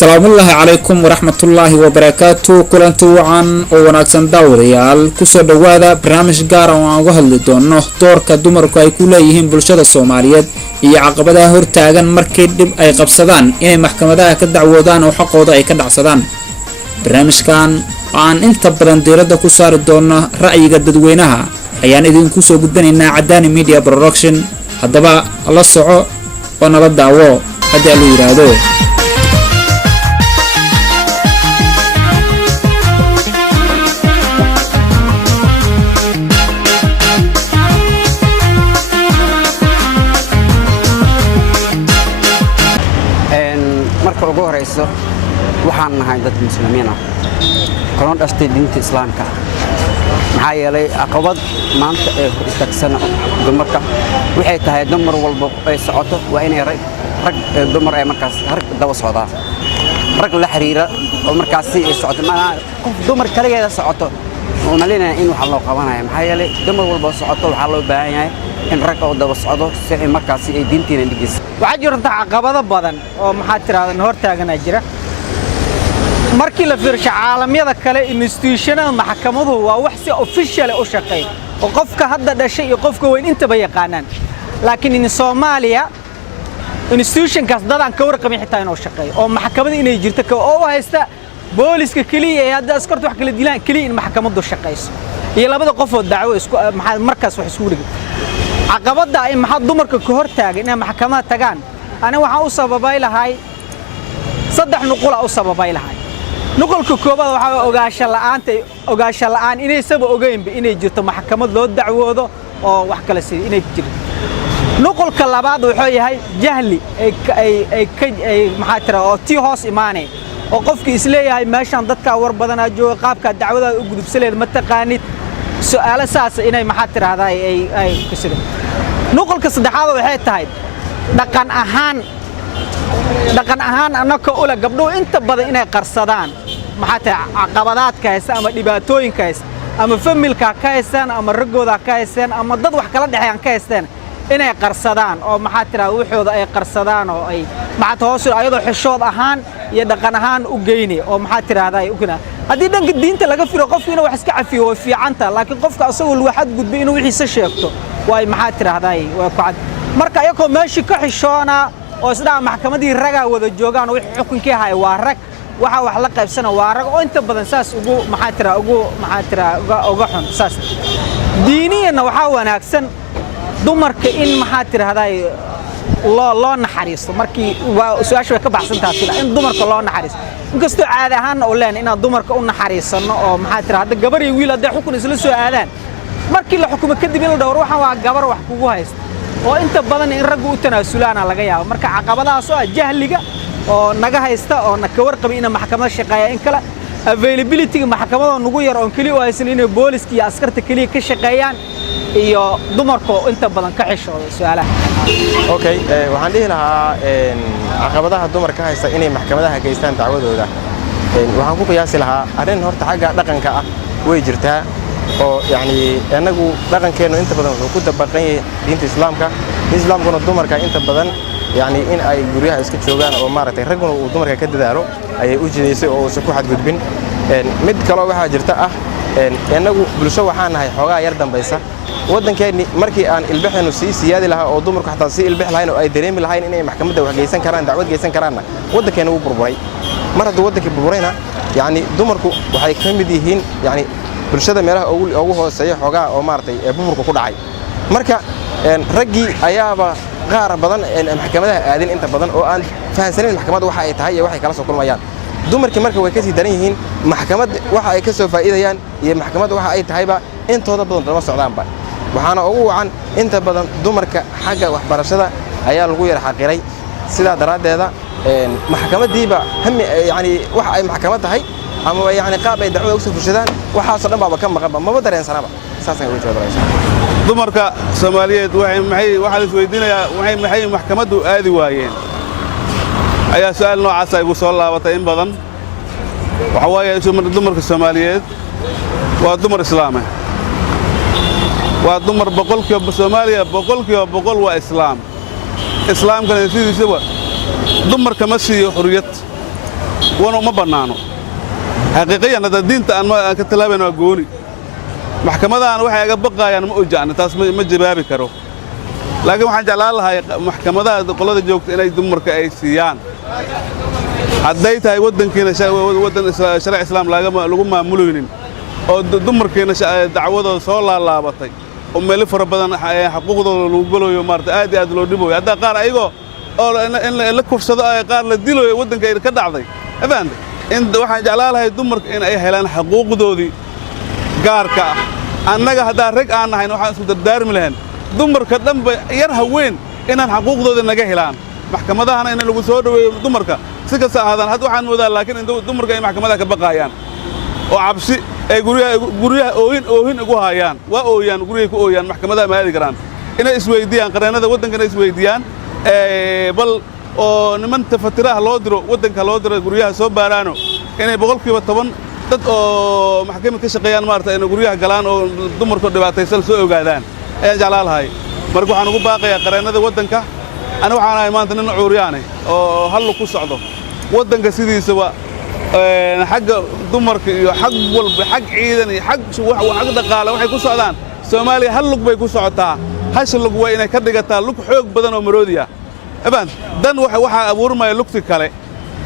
السلام الله عليكم ورحمة الله وبركاته كلنتو وعن وناكسن داوديال كسو دوادا برنامج gaar oo aan uga hadli doono doorka dumarku ay ku leeyihiin bulshada Soomaaliyeed iyo caqabadaha hortaagan markay dib ay qabsadaan inay maxkamadaha ka dacwoodaan oo xaqooda ay ka dhacsadaan. Barnaamijkan aan inta badan diiradda ku saari doono ra'yiga dadweynaha ayaan idinku soo gudbinaynaa Cadaani Media Production. Haddaba la soco oo nala daawo haddii la yiraahdo waxaan nahay dad muslimiin ah koon dhastay diinta islaamka maxaa yeelay caqabad maanta ee hor istaagsan dumarka waxay tahay dumar walba ay socoto waa inay rag dumar ay markaas rag daba socdaan rag la xiriira oo markaas si ay socoto ma qof dumar kaligeeda socoto oo malina in wax loo qabanayo maxaa yeelay dumar walba socoto waxa loo baahan yahay in rag oo daba socdo si ay markaas ay diinteena dhigis waxa jirta caqabado badan oo maxaa tiraahdaa hor taagana jira markii la fiirsho caalamyada kale institutionada maxkamaduhu waa wax si official u shaqeeyo oo qofka hadda dhashay iyo qofka weyn intaba yaqaanaan laakiin in Soomaaliya institutionkaas dadaan ka warqabin xitaa inuu shaqeeyo oo maxkamada inay jirto ka oo haysta booliska kaliya ee hadda askartu wax kala dilaan kaliya in maxkamadu shaqeyso iyo labada qof oo dacwo isku markaas wax isku dhigay caqabada ay maxaa dumarka ka hor taagan inay maxkamada tagaan ana waxa u sababay lahay saddex nuqul u sababay lahay nuqulka koobaad waxa ogaasha la'aan inay saba ogeynba inay jirto maxkamad loo dacwoodo oo wax kala sii inay jirto nuqulka labaad wuxuu yahay jahli ay maxaa tira oo tii hoos imaanay oo qofkii isleeyahay meeshan dadka war badan jooga qaabka dacwada u gudubsaleed ma taqaanid su'aalo saas inay maxaa tiraahdaa ay kusida nuqulka saddexaad waxay tahay dhaqan ahaan anaka ula gabdho inta badan inay qarsadaan maxaa tahay caqabadaadka haysta ama dhibaatooyinka haysta ama familka ka haystaan ama ragooda ka haystaan ama dad wax kala dhaxayaan ka haystaan inay qarsadaan oo maxaa tiraahdaa waxooda ay qarsadaan oo ay maxaa hoos ayadoo xishood ahaan iyo dhaqan ahaan u geynay oo maxaa tiraahdaa ay u kana haddii dhanka diinta laga firo qofka inuu wax iska cafiyo way fiicanta laakiin qofka asagoo waxad gudbay inuu wixiisa sheegto way maxaa tiraahdaa way ku cad marka ayagoo meeshii ka xishoona oo isdhaa maxkamadii raga wada joogaan oo wixii xukunkii hay waa rag waxa wax la qaybsana waa rag oo inta badan saas ugu maxaa tiraahdaa uga xun saas diiniyana waxa wanaagsan dumarka in maxaa tiraahdaa loo naxariisto markii su'aasha ka baxsan tahay in dumarka loo naxariisto inkastoo caadi ahaan oo leen in dumarka u naxariisano oo maxaa tiraahdaa gabar iyo wiil hadday xukun isla soo aadaan markii la xukumo kadib in la dhawr waxaan waa gabar wax kugu haysta oo inta badan in rag u tanaasulaana laga yaabo marka caqabadaas oo jahliga oo naga haysta oo ka warqabay in maxkamada shaqeeya in kala availability maxkamada nagu yar oo kaliya oo aysan inay booliska iyo askarta kaliya ka shaqeeyaan iyo dumarku inta badan ka xishooda su'aalaha okay waxaan dhihi lahaa caqabadaha dumarka haysta inay maxkamadaha geystaan dacwadooda waxaan ku qiyaasi lahaa arrin horta xagga dhaqanka ah way jirtaa oo yani anagu dhaqankeenu inta badan wuxuu ku dabaqan yahay diinta islaamkuna dumarka inta badan yani in ay guryaha iska joogaan oo maaragtay raguna uu dumarka ka dadaalo ayay u jideysay oo uusan ku xadgudbin mid kale waxa jirta ah anagu bulsho waxaan nahay xoogaa yar dambaysa waddankeeni markii aan ilbaxeenu sii siyaadi lahaa oo dumarku xataa sii ilbax lahayn oo ay dareemi lahayn inay maxkamadda wax geysan karaan dacwad geysan karaanna waddankeenu wuu burburay mar hadduu waddankii burburayna yani dumarku waxay ka mid yihiin yani bulshada meelaha ugu hooseeya xogaa oo maartay burburka ku dhacay marka raggii ayaaba qaar badan maxkamadaha aadin inta badan oo aan fahansanin maxkamadda waxa ay tahay iyo waxay kala soo kulmayaan dumarkii marka way ka sii daran yihiin maxkamad waxa ay ka soo faa'iidayaan iyo maxkamadda waxa ay tahayba intooda badan lama socdaanba waxaana ugu wacan inta badan dumarka xagga waxbarashada ayaa lagu yar xaqiray sida daraadeeda maxkamadiiba yani waxa ay maxkamad tahay ama yani qaab ay dacwada ugu soo fushadaan waxaas oo dhan baaba ka maqan maba dareensanaba saasay ugu jeedaysaa dumarka Soomaaliyeed waxa la isweydiinayaa maxay maxkamadu aadi waayeen ayaa su'aal noocaas ay ugu soo laabatay in badan waxa waaye dumarka Soomaaliyeed waa dumar islaam ah waa dumar boqolkiiba Soomaaliya boqol waa islaamkana sidiisaba dumarka ma siiyo xuriyad وما بنانو حقيقيا هذا الدين تأن ما كتلابنا وجوني محكمة أنا واحد بقى يعني مؤجان تاس مجبابي كرو لكن waxaan jeclaan lahay maxkamadaha qolada joogta inay dumarka ay siiyaan haday tahay wadankeena wadan sharci islaam lagu maamuloonin oo dumarkeena dacwadooda soo laalaabatay oo meel fara badan xuquuqdooda lagu galayo maarta aad loo dhibayo hada qaar ayagoo oo in la kufsado ay qaar la dilayo wadanka ay ka dhacday afaan in waxaan jeclaan lahay dumarka in ay helaan xuquuqdoodii gaarka annaga hada rag aan nahay waxaan isku dardaarmi lahayn dumarka dhanba yar haween inaan xuquuqdooda naga helaan maxkamadahana in lagu soo dhaweeyo dumarka si ka saahadan had waxaan moodaa laakiin in dumarka ay maxkamadaha ka baqayaan oo cabsi ay guriyaha oohin ugu hayaan waa ooyaan guriyaha ku ooyaan maxkamadaha ma aadi karaan inay isweydiiyaan qareenada waddanka isweydiiyaan bal oo niman tafatiraha loo diro waddanka loo diro guriyaha soo baaraano inay 10% dad oo maxkamad ka shaqeeyaan maarta in guriyaha galaan oo dumarka dhibaataysan soo ogaadaan ayaan jeclaan lahay marka waxaan ugu baaqayaa qareenada waddanka ana waxaan ahay maanta nin cuuryaane oo hal ku socdo waddanka sidiisaba xagga dumarka iyo xag walba xag ciidan iyo xag dhaqaale waxay ku socdaan Soomaaliya hal lug bay ku socotaa hash lug way inay ka dhigataa lug xoog badan oo maroodiya abaan dan waxa abuurmaya lugti kale